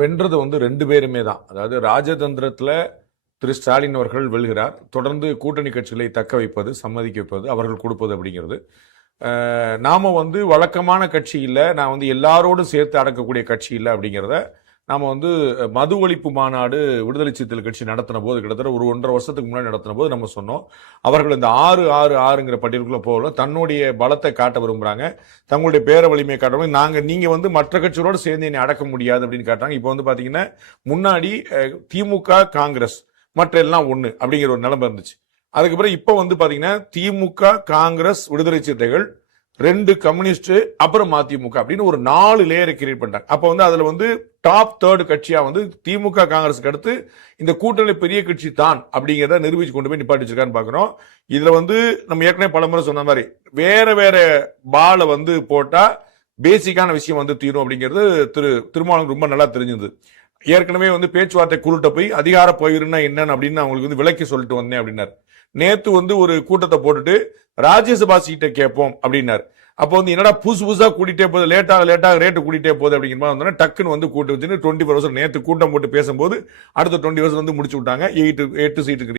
வென்றது வந்து 2 பேருமே தான். அதாவது ராஜதந்திரத்துல திரு ஸ்டாலின் அவர்கள் வெல்கிறார். தொடர்ந்து கூட்டணி கட்சிகளை தக்க வைப்பது, சம்மதிக்க வைப்பது, அவர்கள் கொடுப்பது அப்படிங்கிறது. நாம வந்து வழக்கமான கட்சி இல்லை, நான் வந்து எல்லாரோடும் சேர்த்து அடக்கக்கூடிய கட்சி இல்லை அப்படிங்கிறத நாம வந்து மது ஒழிப்பு மாநாடு விடுதலை சிறுத்தைகள் கட்சி நடத்தின போது கிட்டத்தட்ட ஒரு 1.5 வருஷத்துக்கு முன்னாடி நடத்தின போது நம்ம சொன்னோம். அவர்கள் இந்த 666ங்கிற பட்டியலுக்குள்ள போகல, தன்னுடைய பலத்தை காட்ட விரும்புறாங்க, தங்களுடைய பேர வலிமையை காட்ட, நீங்க வந்து மற்ற கட்சிகளோடு சேர்ந்து என்னை அடக்க முடியாது அப்படின்னு காட்டுறாங்க. இப்போ வந்து பாத்தீங்கன்னா முன்னாடி திமுக காங்கிரஸ் மற்ற எல்லாம் ஒண்ணு அப்படிங்கிற ஒரு நிலைமை இருந்துச்சு. அதுக்கப்புறம் இப்ப வந்து பாத்தீங்கன்னா திமுக காங்கிரஸ் விடுதலை சிறுத்தைகள் 2 கம்யூனிஸ்ட் அப்புறம் மதிமுக அப்படின்னு ஒரு 4 லேயரை கிரியேட் பண்ணிட்டாங்க. அப்ப வந்து அதுல வந்து டாப் 3rd கட்சியா வந்து திமுக காங்கிரஸுக்கு அடுத்து இந்த கூட்டணி பெரிய கட்சி தான் அப்படிங்கிறத நிரூபிச்சு கொண்டு போய் நிப்பாட்டி வச்சிருக்கான்னு பாக்குறோம். இதுல வந்து நம்ம ஏற்கனவே பலமுறை சொன்ன மாதிரி வேற வேற பால வந்து போட்டா பேசிக்கான விஷயம் வந்து தீரும் அப்படிங்கிறது திருமாவளவன் ரொம்ப நல்லா தெரிஞ்சது. ஏற்கனவே வந்து பேச்சுவார்த்தை குழுட்ட போய் அதிகார பகிர்னா என்னன்னு அப்படின்னு அவங்களுக்கு வந்து விளக்கி சொல்லிட்டு வந்தேன் அப்படின்னாரு. நேத்து வந்து ஒரு கூட்டத்தை போட்டுட்டு ராஜ்யசபா சீட்டை கேட்போம் அப்படின்னாரு. அப்போ வந்து என்னடா புதுசா கூட்டிட்டே போகுது, லேட்டாக ரேட்டு கூட்டிட்டே போகுது அப்படிங்கிற மாதிரி டக்குன்னு வந்து கூட்டு வச்சுன்னு 24 வருஷம் நேத்து கூட்டம் போட்டு பேசும்போது அடுத்த 20 வருஷம் வந்து முடிச்சு விட்டாங்க. 8 சீட்டுக்கு